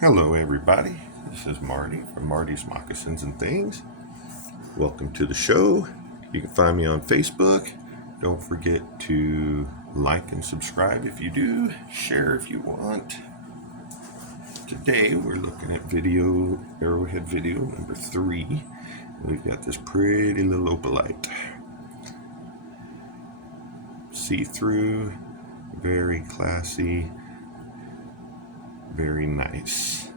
Hello everybody, this is Marty from Marty's Moccasins and Things. Welcome to the show. You can find me on Facebook. Don't forget to like and subscribe if you do, share if you want. Today we're looking at Arrowhead video number 3. We've got this pretty little opalite. See-through, very classy, very nice.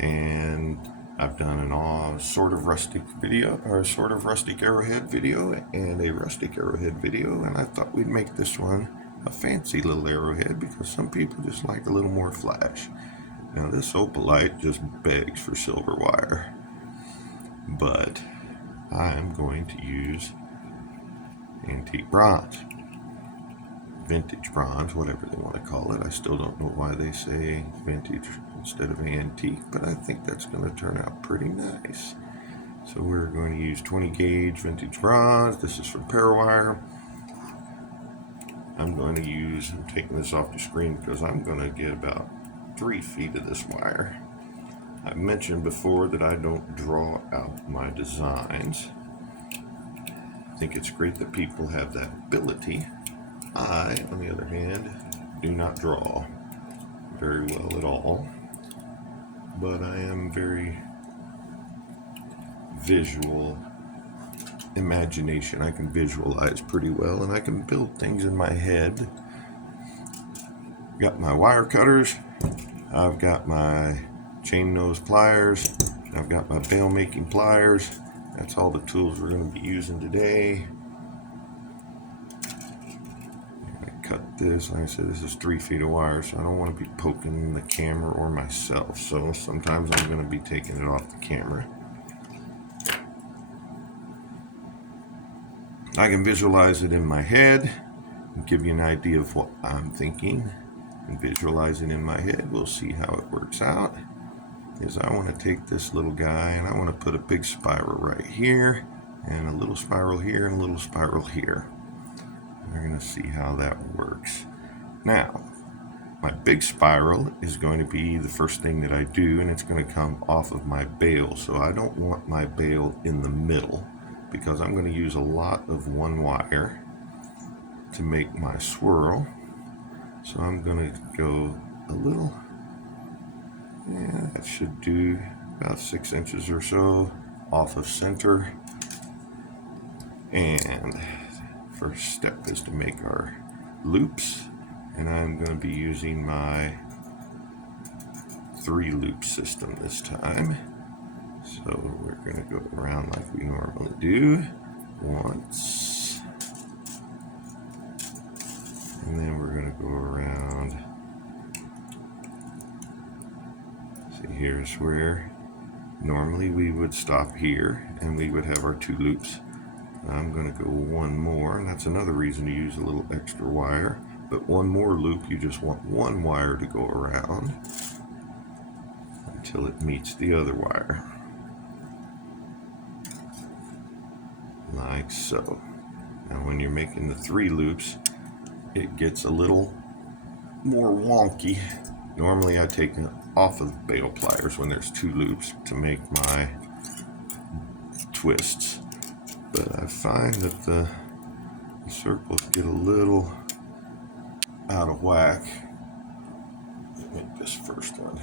And I've done an sort of rustic arrowhead video and a rustic arrowhead video, and I thought we'd make this one a fancy little arrowhead because some people just like a little more flash. Now this opalite just begs for silver wire, but I'm going to use antique bronze, vintage bronze, whatever they want to call it. I still don't know why they say vintage instead of antique, but I think that's going to turn out pretty nice. So we're going to use 20 gauge vintage bronze. This is from Parawire. I'm taking this off the screen because I'm going to get about 3 feet of this wire. I've mentioned before that I don't draw out my designs. I think it's great that people have that ability. I, on the other hand, do not draw very well at all, but I am very visual imagination. I can visualize pretty well, and I can build things in my head. Got my wire cutters, I've got my chain nose pliers, I've got my bail making pliers. That's all the tools we're going to be using today. Cut this. Like I said, this is 3 feet of wire, so I don't want to be poking the camera or myself, so sometimes I'm going to be taking it off the camera. I can visualize it in my head and give you an idea of what I'm thinking, and visualize it in my head. We'll see how it works out. Is I want to take this little guy and I want to put a big spiral right here and a little spiral here and a little spiral here. We're going to see how that works. Now, my big spiral is going to be the first thing that I do, and it's going to come off of my bail. So I don't want my bail in the middle because I'm going to use a lot of one wire to make my swirl. So I'm going to go a little, that should do about 6 inches or so off of center. And first step is to make our loops, and I'm going to be using my 3-loop system this time. So we're going to go around like we normally do once, and then we're going to go around. See, here's where normally we would stop here and we would have our 2 loops. I'm going to go one more, and that's another reason to use a little extra wire. But one more loop, you just want one wire to go around until it meets the other wire. Like so. Now when you're making the 3 loops, it gets a little more wonky. Normally I take it off of the bail pliers when there's 2 loops to make my twists. But I find that the circles get a little out of whack. Make this first one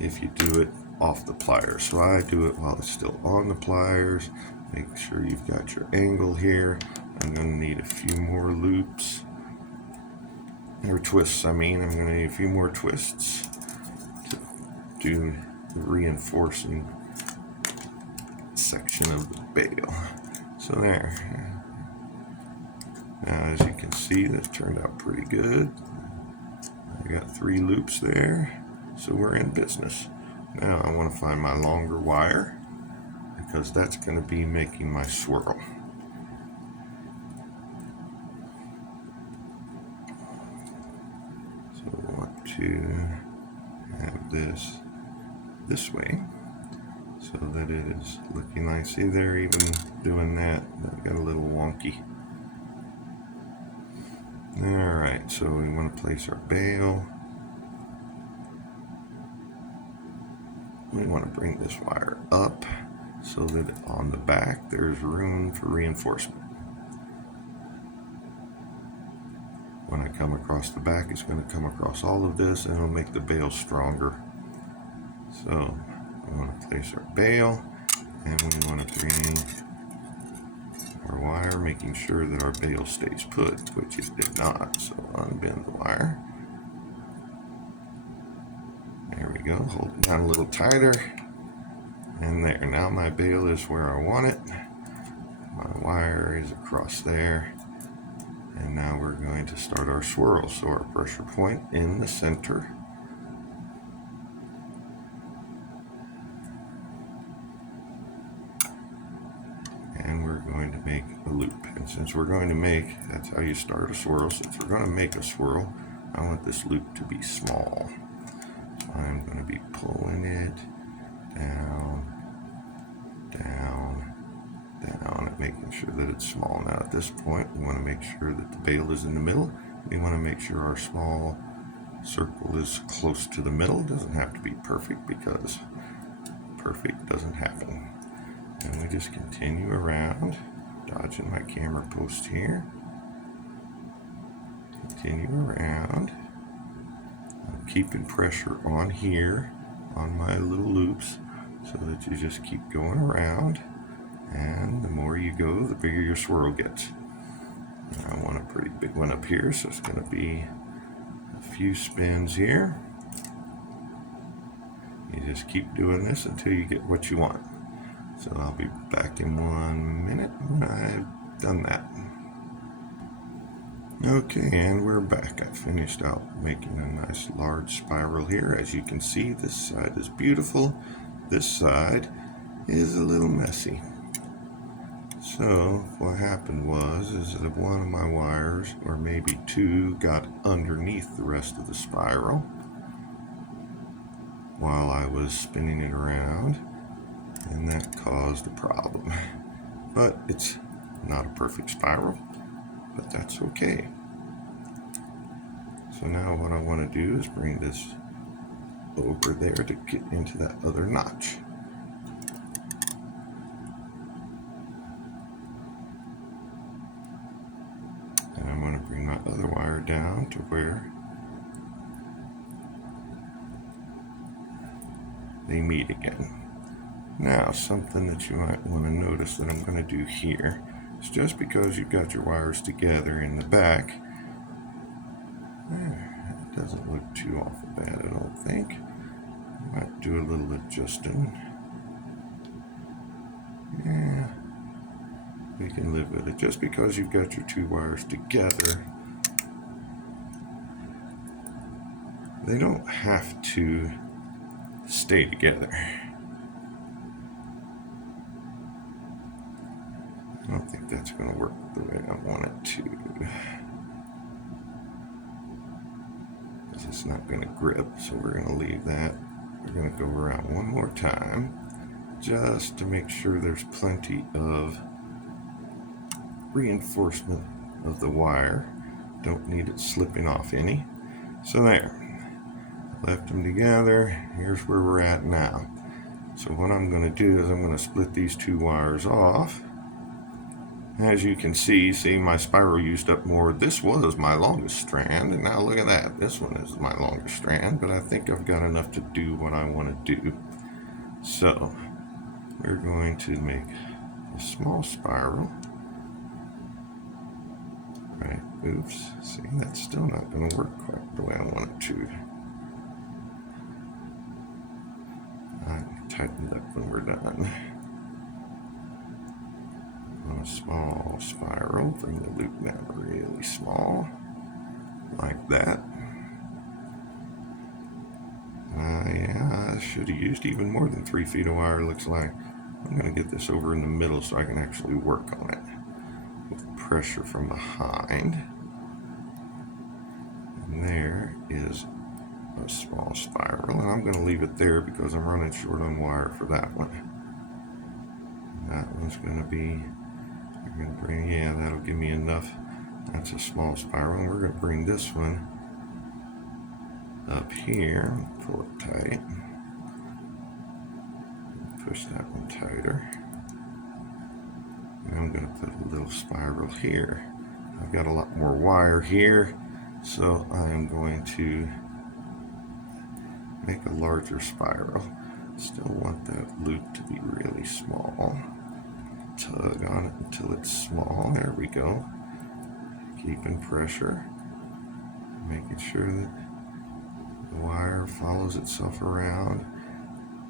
if you do it off the pliers. So I do it while it's still on the pliers. Make sure you've got your angle here. I'm going to need a few more loops, or twists. I'm going to need a few more twists to do the reinforcing section of the bail. So there. Now as you can see, that turned out pretty good. I got 3 loops there, so we're in business. Now I want to find my longer wire because that's going to be making my swirl. So I want to have this way so that it is looking like, see, they're even doing that. That got a little wonky. Alright, so we want to place our bail we want to bring this wire up so that on the back there's room for reinforcement. When I come across the back, it's going to come across all of this and it'll make the bail stronger. So we want to place our bail and we want to bring our wire, making sure that our bail stays put, which it did not. So unbend the wire. There we go, hold it down a little tighter. And there, now my bail is where I want it. My wire is across there. And now we're going to start our swirl. So our pressure point in the center. And we're going to make a loop. And since we're going to make, that's how you start a swirl. Since we're going to make a swirl, I want this loop to be small. So I'm going to be pulling it down, down, down, and making sure that it's small. Now at this point, we want to make sure that the bail is in the middle. We want to make sure our small circle is close to the middle. It doesn't have to be perfect because perfect doesn't happen. And we just continue around, dodging my camera post here. Continue around. I'm keeping pressure on here, on my little loops, so that you just keep going around. And the more you go, the bigger your swirl gets. And I want a pretty big one up here, so it's going to be a few spins here. You just keep doing this until you get what you want. So I'll be back in 1 minute when I've done that. Okay, and we're back. I finished out making a nice large spiral here. As you can see, this side is beautiful. This side is a little messy. So what happened was that one of my wires, or maybe two, got underneath the rest of the spiral while I was spinning it around, and that caused a problem. But it's not a perfect spiral, but that's okay. So now what I want to do is bring this over there to get into that other notch. And I'm going to bring my other wire down to where they meet again. Now, something that you might want to notice that I'm going to do here is just because you've got your wires together in the back, it doesn't look too awful bad, I don't think. Might do a little adjusting. Yeah, we can live with it. Just because you've got your two wires together, they don't have to stay together. I don't think that's going to work the way I want it to, because it's not going to grip, so we're going to leave that. We're going to go around one more time just to make sure there's plenty of reinforcement of the wire. Don't need it slipping off any. So there, left them together. Here's where we're at now. So what I'm going to do is I'm going to split these two wires off. As you can see, my spiral used up more. This was my longest strand, and now look at that. This one is my longest strand, but I think I've got enough to do what I want to do. So we're going to make a small spiral. Right, oops, see, that's still not going to work quite the way I want it to. I'll tighten it up when we're done. On a small spiral, bring the loop down really small, like that. Yeah, I should have used even more than 3 feet of wire, looks like. I'm going to get this over in the middle so I can actually work on it with pressure from behind. And there is a small spiral, and I'm going to leave it there because I'm running short on wire for that one. That one's going to be, yeah, that'll give me enough. That's a small spiral, and we're going to bring this one up here, pull it tight, Push that one tighter. And I'm going to put a little spiral here. I've got a lot more wire here, so I'm going to make a larger spiral. Still want that loop to be really small. Tug on it until it's small. There we go. Keeping pressure. Making sure that the wire follows itself around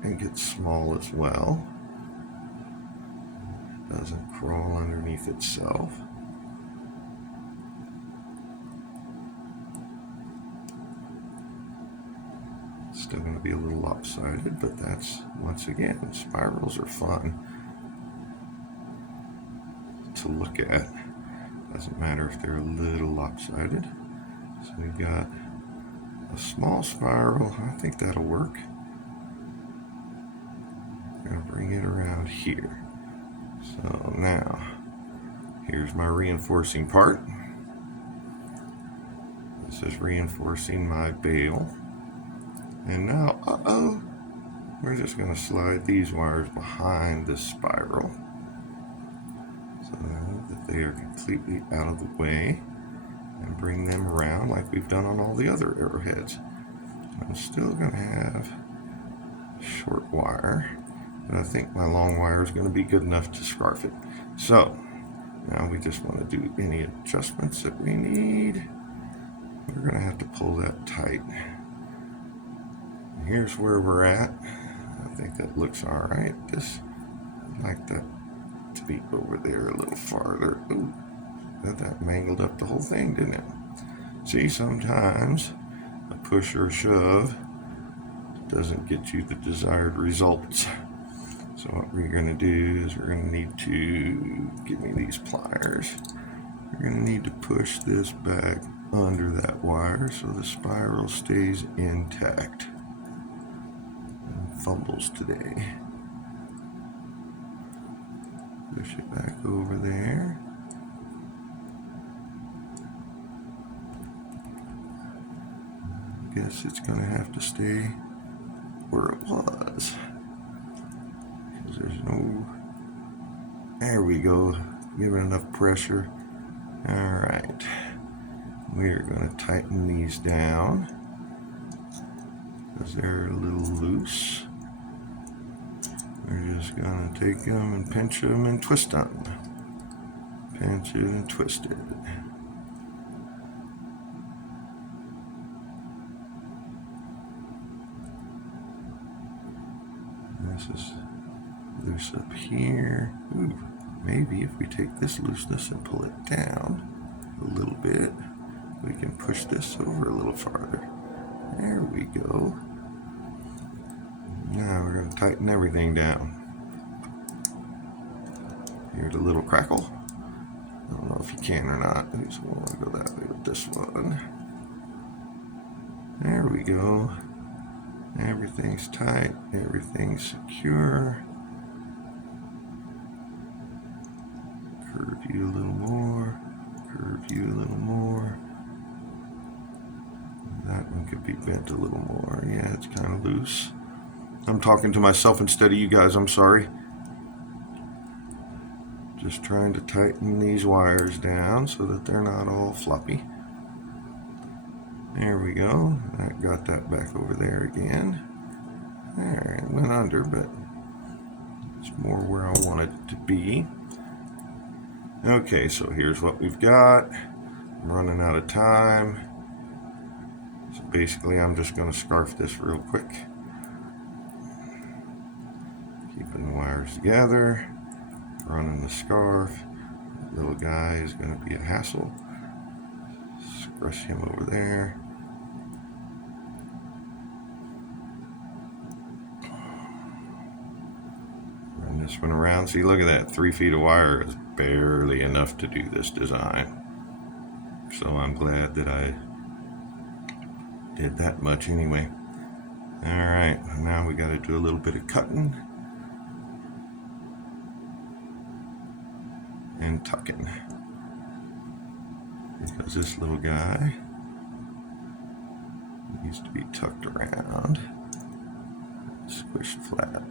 and gets small as well. It doesn't crawl underneath itself. Still going to be a little lopsided, but that's, once again, spirals are fun to look at. Doesn't matter if they're a little lopsided. So we got a small spiral. I think that'll work. I'm going to bring it around here. So now, here's my reinforcing part. This is reinforcing my bail. And now, we're just going to slide these wires behind this spiral so that they are completely out of the way, and bring them around like we've done on all the other arrowheads. I'm still going to have short wire, but I think my long wire is going to be good enough to scarf it. So now we just want to do any adjustments that we need. We're going to have to pull that tight. Here's where we're at. I think that looks all right. I'd like that to be over there a little farther. Ooh, that mangled up the whole thing, didn't it? See, sometimes a push or a shove doesn't get you the desired results. So what we're going to do is we're going to need to, give me these pliers. We're going to need to push this back under that wire so the spiral stays intact. Fumbles today. Push it back over there. I guess it's going to have to stay where it was. Because there's no... There we go. Give it enough pressure. Alright. We are going to tighten these down because they're a little loose. We're just going to take them and pinch them and twist them. Pinch it and twist it. This is loose up here. Ooh, maybe if we take this looseness and pull it down a little bit, we can push this over a little farther. There we go. Now we're going to tighten everything down. Here's a little crackle. I don't know if you can or not. I just want to go that way with this one. There we go. Everything's tight. Everything's secure. Curve you a little more. Curve you a little more. That one could be bent a little more. Yeah, it's kind of loose. I'm talking to myself instead of you guys, I'm sorry. Just trying to tighten these wires down so that they're not all floppy. There we go. I got that back over there again. There, it went under, but it's more where I want it to be. Okay, so here's what we've got. I'm running out of time. So basically, I'm just going to scarf this real quick. Keeping the wires together, running the scarf. The little guy is going to be a hassle. Scrush him over there. Run this one around. See, look at that. 3 feet of wire is barely enough to do this design. So I'm glad that I did that much anyway. Alright, now we got to do a little bit of cutting and tucking, because this little guy needs to be tucked around, squished flat.